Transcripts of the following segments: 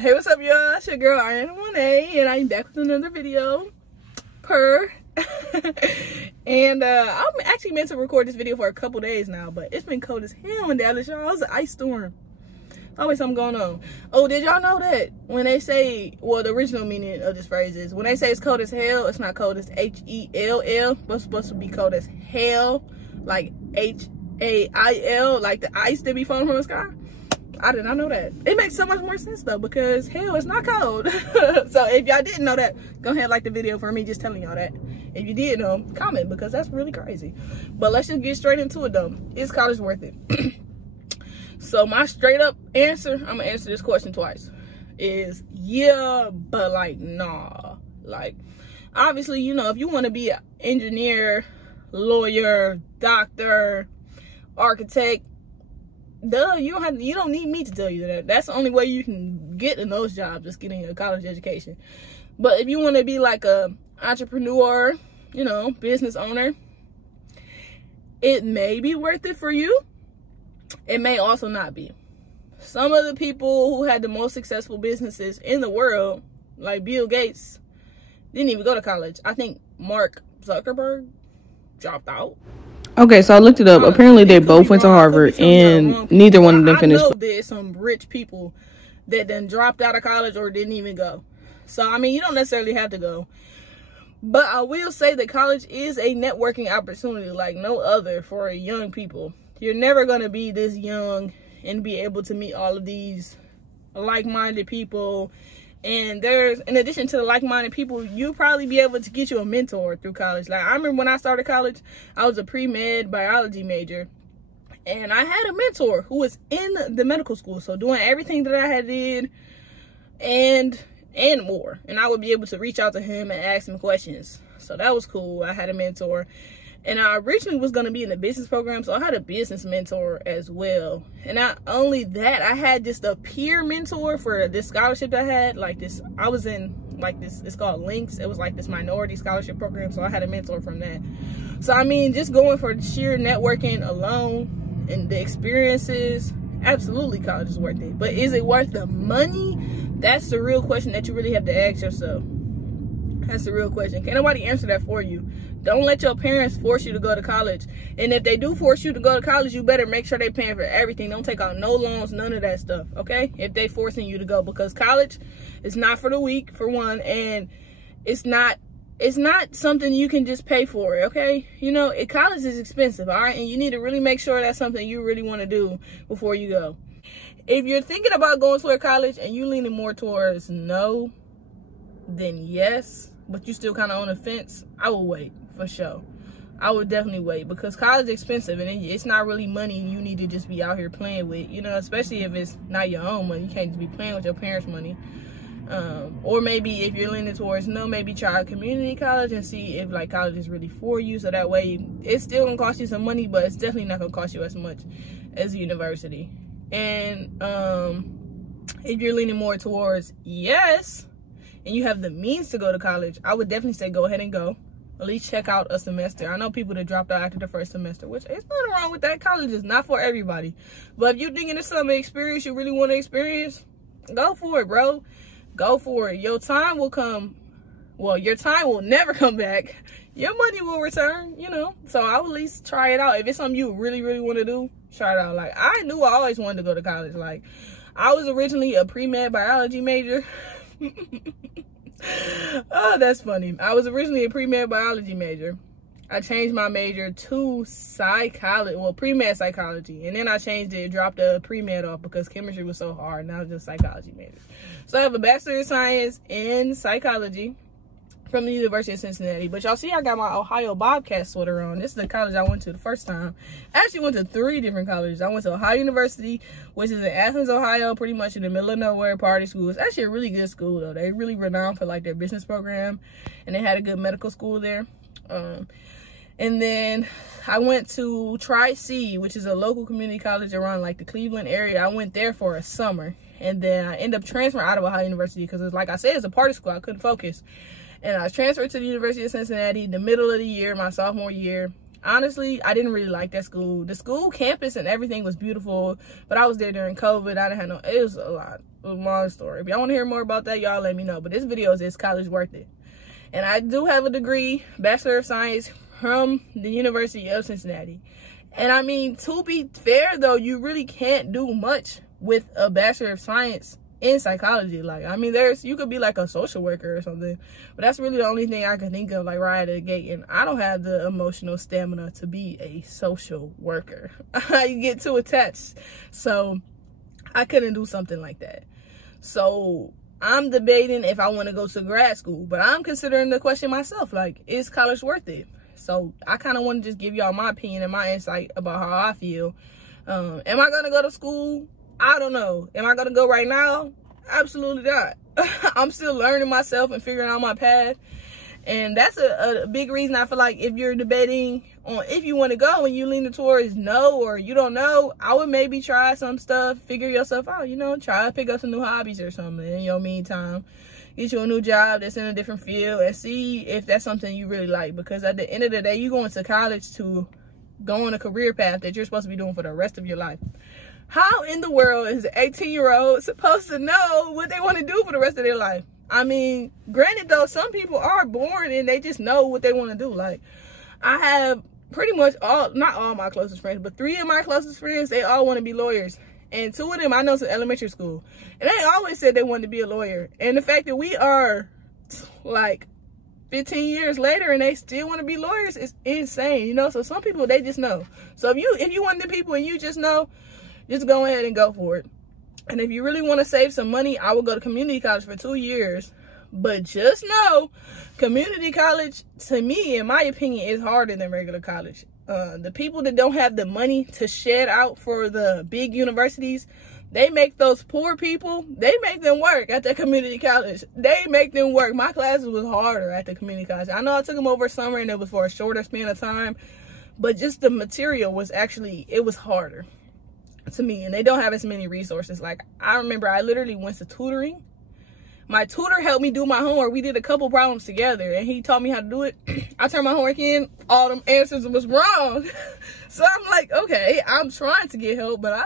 Hey, what's up, y'all? It's your girl Iron1A, and I'm back with another video. And I'm actually meant to record this video for a couple days now, but it's been cold as hell in Dallas, y'all. It was an ice storm. Always something going on. Oh, did y'all know that when they say, well, the original meaning of this phrase is when they say it's cold as hell, it's not cold as H-E-L-L, but it's supposed to be cold as hell, like H-A-I-L, like the ice that be falling from the sky. I did not know that. It makes so much more sense though, because hell is not cold. So if y'all didn't know that, go ahead and like the video for me just telling y'all that. If you did know, comment, because that's really crazy. But let's just get straight into it though. Is college worth it? So my straight up answer, I'm gonna answer this question twice, is yeah, but like nah. Like obviously, you know, if you want to be an engineer, lawyer, doctor, architect, duh, you don't need me to tell you that. That's the only way you can get in those jobs, just getting a college education. But if you want to be like a entrepreneur, you know, business owner, it may be worth it for you. It may also not be. Some of the people who had the most successful businesses in the world, like Bill Gates, didn't even go to college. I think Mark Zuckerberg dropped out. Okay, so I looked it up. Apparently, they both went to Harvard, and neither one of them finished. I know there's some rich people that then dropped out of college or didn't even go. So, I mean, you don't necessarily have to go. But I will say that college is a networking opportunity like no other for young people. You're never going to be this young and be able to meet all of these like-minded people. And there's, in addition to the like-minded people, you'll probably be able to get you a mentor through college. Like, I remember when I started college, I was a pre-med biology major. And I had a mentor who was in the medical school. So doing everything that I had did and more. And I would be able to reach out to him and ask him questions. So that was cool. I had a mentor. And I originally was going to be in the business program, so I had a business mentor as well. And not only that, I had just a peer mentor for this scholarship I had. Like this, I was in like this, it's called Links. It was like this minority scholarship program, so I had a mentor from that. So, I mean, just going for sheer networking alone and the experiences, absolutely college is worth it. But is it worth the money? That's the real question that you really have to ask yourself. That's the real question. Can't nobody answer that for you. Don't let your parents force you to go to college. And if they do force you to go to college, you better make sure they're paying for everything. Don't take out no loans, none of that stuff, okay? If they forcing you to go, because college is not for the weak, for one, and it's not something you can just pay for, okay? You know, college is expensive, all right? And you need to really make sure that's something you really want to do before you go. If you're thinking about going to a college and you're leaning more towards no, then yes, but you still kind of on the fence, I will wait. For sure, I would definitely wait, because college is expensive and it's not really money you need to just be out here playing with, you know, especially if it's not your own money. You can't just be playing with your parents' money. Or maybe if you're leaning towards no, maybe try a community college and see if like college is really for you, so that way it's still gonna cost you some money, but it's definitely not gonna cost you as much as a university. And if you're leaning more towards yes and you have the means to go to college, I would definitely say go ahead and go. At least check out a semester. I know people that dropped out after the first semester, which there's nothing wrong with that. College is not for everybody. But if you're thinking of some experience you really want to experience, go for it, bro. Go for it. Your time will come. Well, your time will never come back. Your money will return, you know. So I would at least try it out. If it's something you really, really want to do, try it out. Like, I knew I always wanted to go to college. Like, I was originally a pre-med biology major. Oh, that's funny. I was originally a pre-med biology major. I changed my major to psychology, well, pre-med psychology. And then I changed it, dropped the pre-med off because chemistry was so hard. Now it's just psychology major. So I have a Bachelor of Science in Psychology from the University of Cincinnati. But y'all see I got my Ohio Bobcat sweater on. This is the college I went to the first time. I actually went to 3 different colleges. I went to Ohio University, which is in Athens, Ohio, pretty much in the middle of nowhere, party school. It's actually a really good school, though. They really renowned for, like, their business program, and they had a good medical school there. And then I went to Tri-C, which is a local community college around, like, the Cleveland area. I went there for a summer, and then I ended up transferring out of Ohio University because, like I said, it's a party school. I couldn't focus. And I transferred to the University of Cincinnati the middle of the year, my sophomore year. honestly, I didn't really like that school. The school campus and everything was beautiful, but I was there during COVID. I didn't have no, it was a long story. If y'all want to hear more about that, y'all let me know. But this video is college worth it? And I do have a degree, Bachelor of Science, from the University of Cincinnati. And I mean, to be fair though, you really can't do much with a Bachelor of Science in psychology. Like, I mean, you could be like a social worker or something, but that's really the only thing I can think of, like, right out of the gate. And I don't have the emotional stamina to be a social worker. I get too attached, so I couldn't do something like that. So I'm debating if I want to go to grad school, but I'm considering the question myself, like, is college worth it? So I kind of want to just give y'all my opinion and my insight about how I feel. Am I going to go to school? I don't know. Am I going to go right now? Absolutely not. I'm still learning myself and figuring out my path. And that's a big reason I feel like if you're debating on if you want to go and you lean towards no or you don't know, I would maybe try some stuff, figure yourself out, you know, try to pick up some new hobbies or something in your meantime. Get you a new job that's in a different field and see if that's something you really like. Because at the end of the day, you're going to college to go on a career path that you're supposed to be doing for the rest of your life. How in the world is an 18-year-old supposed to know what they want to do for the rest of their life? I mean, granted though, some people are born and they just know what they want to do. Like, I have pretty much not all my closest friends, but 3 of my closest friends, they all want to be lawyers. And 2 of them I know since elementary school. And they always said they wanted to be a lawyer. And the fact that we are like 15 years later and they still want to be lawyers is insane, you know? So some people, they just know. So if you one of the people and you just know, just go ahead and go for it. And if you really want to save some money, I would go to community college for 2 years. But just know, community college, to me, in my opinion, is harder than regular college. The people that don't have the money to shed out for the big universities, they make those poor people, they make them work at the community college. They make them work. My classes was harder at the community college. I know I took them over summer and it was for a shorter span of time, but just the material was actually, it was harder to me, and they don't have as many resources. Like, I remember I literally went to tutoring. My tutor helped me do my homework. We did a couple problems together and he taught me how to do it. I turned my homework in, all them answers was wrong. So I'm like, okay, I'm trying to get help, but I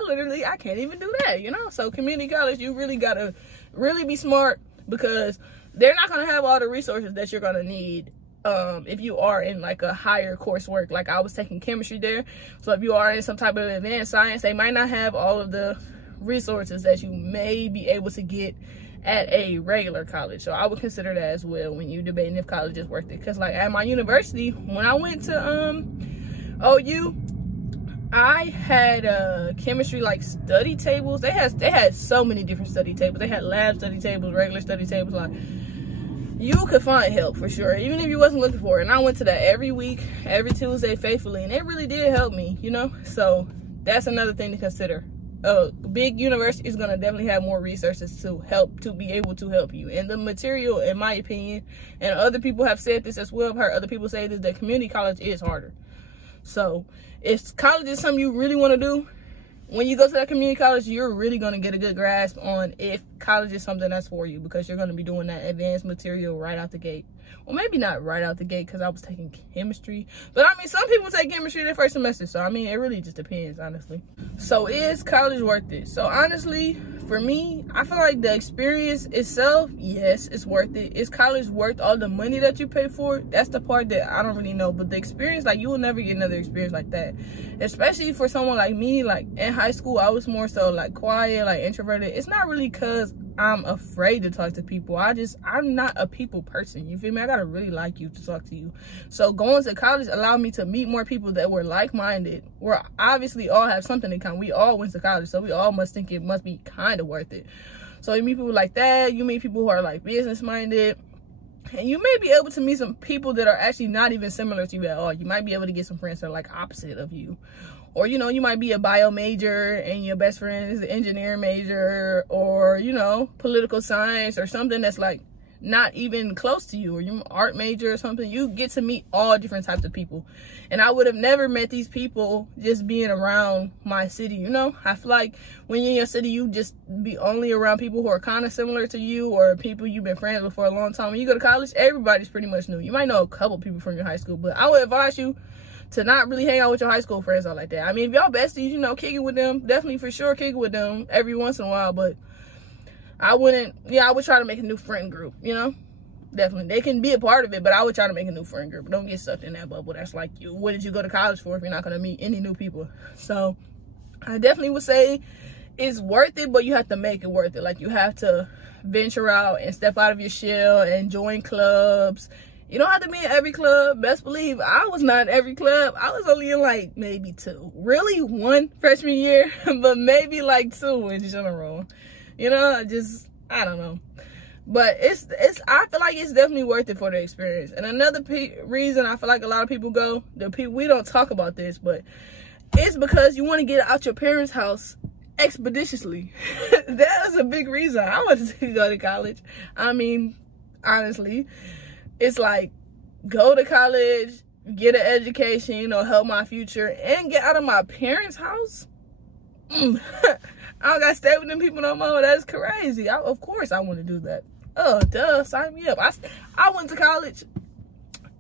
can't even do that, you know? So community college, you really gotta really be smart, because they're not gonna have all the resources that you're gonna need if you are in like a higher coursework. Like, I was taking chemistry there, so if you are in some type of advanced science, they might not have all of the resources that you may be able to get at a regular college. So I would consider that as well when you're debating if college is worth it. Because like at my university, when I went to OU, I had chemistry like study tables. They had so many different study tables. They had lab study tables, regular study tables. Like, you could find help for sure, even if you wasn't looking for it. And I went to that every week, every Tuesday faithfully, and it really did help me, you know? So that's another thing to consider. A big university is going to definitely have more resources to be able to help you. And the material, in my opinion, and other people have said this as well, I've heard other people say this, that community college is harder. So if college is something you really want to do, when you go to that community college, you're really going to get a good grasp on if college is something that's for you, because you're going to be doing that advanced material right out the gate. Well, maybe not right out the gate, because I was taking chemistry. But I mean, some people take chemistry their first semester. So I mean, it really just depends, honestly. So is college worth it? So honestly, for me, I feel like the experience itself, yes, it's worth it. Is college worth all the money that you pay for? That's the part that I don't really know. But the experience, like, you will never get another experience like that. Especially for someone like me. Like, in high school, I was more so like quiet, like introverted. It's not really because I'm afraid to talk to people. I'm not a people person, you feel me? I gotta really like you to talk to you. So going to college allowed me to meet more people that were like-minded. We're obviously all have something in common. We all went to college, so we all must think it must be kind of worth it. So you meet people like that, you meet people who are like business-minded, and you may be able to meet some people that are actually not even similar to you at all. You might be able to get some friends that are like opposite of you. Or, you know, you might be a bio major and your best friend is an engineer major, or, you know, political science or something that's like not even close to you, or you're an art major or something. You get to meet all different types of people. And I would have never met these people just being around my city, you know? I feel like when you're in your city, you just be only around people who are kind of similar to you, or people you've been friends with for a long time. When you go to college, everybody's pretty much new. You might know a couple people from your high school, but I would advise you to not really hang out with your high school friends all like that. I mean, if y'all besties, you know, kick it with them, definitely for sure kick it with them every once in a while, but I wouldn't, I would try to make a new friend group, you know? Definitely. They can be a part of it, but I would try to make a new friend group. Don't get sucked in that bubble. That's like, what did you go to college for if you're not going to meet any new people? So I definitely would say it's worth it, but you have to make it worth it. Like, you have to venture out and step out of your shell and join clubs. You don't have to be in every club. Best believe I was not in every club. I was only in like maybe 2. Really 1 freshman year, but maybe like 2 in general. You know, just, I don't know. But it's I feel like it's definitely worth it for the experience. And another reason I feel like a lot of people go, we don't talk about this, but it's because you want to get out your parents' house expeditiously. That is a big reason I wanted to go to college. I mean, honestly, it's like, go to college, get an education, you know, help my future, and get out of my parents' house. I don't gotta stay with them people no more. That's crazy. Of course I want to do that. Oh, duh, sign me up. I went to college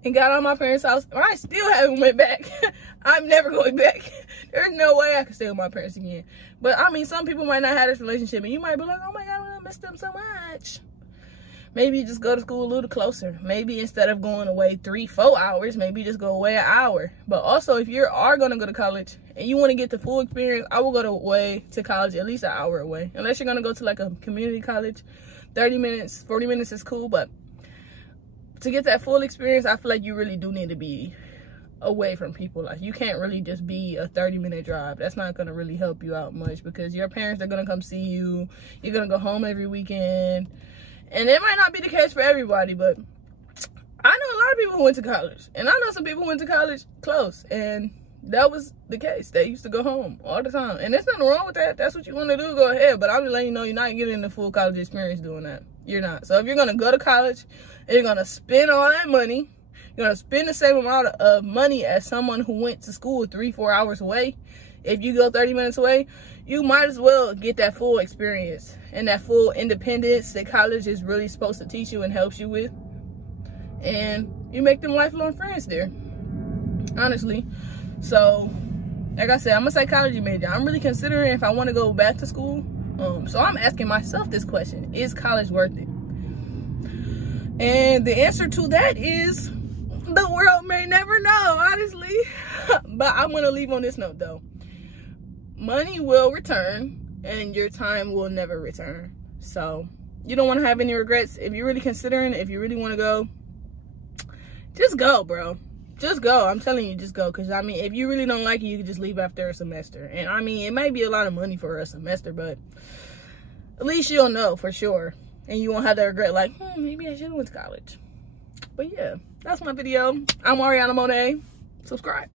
and got out of my parents' house, and I still haven't went back. I'm never going back. There's no way I can stay with my parents again. But I mean, some people might not have this relationship, and you might be like, oh my God, I miss them so much. Maybe you just go to school a little closer. Maybe instead of going away 3-4 hours, maybe just go away an hour. But also, if you are going to go to college and you want to get the full experience, I will go away to college at least an hour away. Unless you're going to go to like a community college, 30 minutes, 40 minutes is cool. But to get that full experience, I feel like you really do need to be away from people. Like, you can't really just be a 30-minute drive. That's not going to really help you out much, because your parents are going to come see you. You're going to go home every weekend. And it might not be the case for everybody, but I know a lot of people who went to college. And I know some people who went to college close, and that was the case. They used to go home all the time. And there's nothing wrong with that. That's what you want to do, go ahead. But I'm just letting you know, you're not getting the full college experience doing that. You're not. So if you're going to go to college and you're going to spend all that money, you're going to spend the same amount of money as someone who went to school 3-4 hours away. If you go 30 minutes away, you might as well get that full experience and that full independence that college is really supposed to teach you and helps you with. And you make them lifelong friends there, honestly. So, like I said, I'm a psychology major. I'm really considering if I want to go back to school. So I'm asking myself this question: is college worth it? And the answer to that is, the world may never know, honestly. But I'm going to leave on this note, though. Money will return, and your time will never return. So you don't want to have any regrets. If you're really considering, if you really want to go, just go, bro. Just go. I'm telling you, just go. Because, I mean, if you really don't like it, you can just leave after a semester. And, I mean, it might be a lot of money for a semester, but at least you'll know for sure. And you won't have that regret, like, maybe I should have went to college. But, yeah, that's my video. I'm Ariana Monet. Subscribe.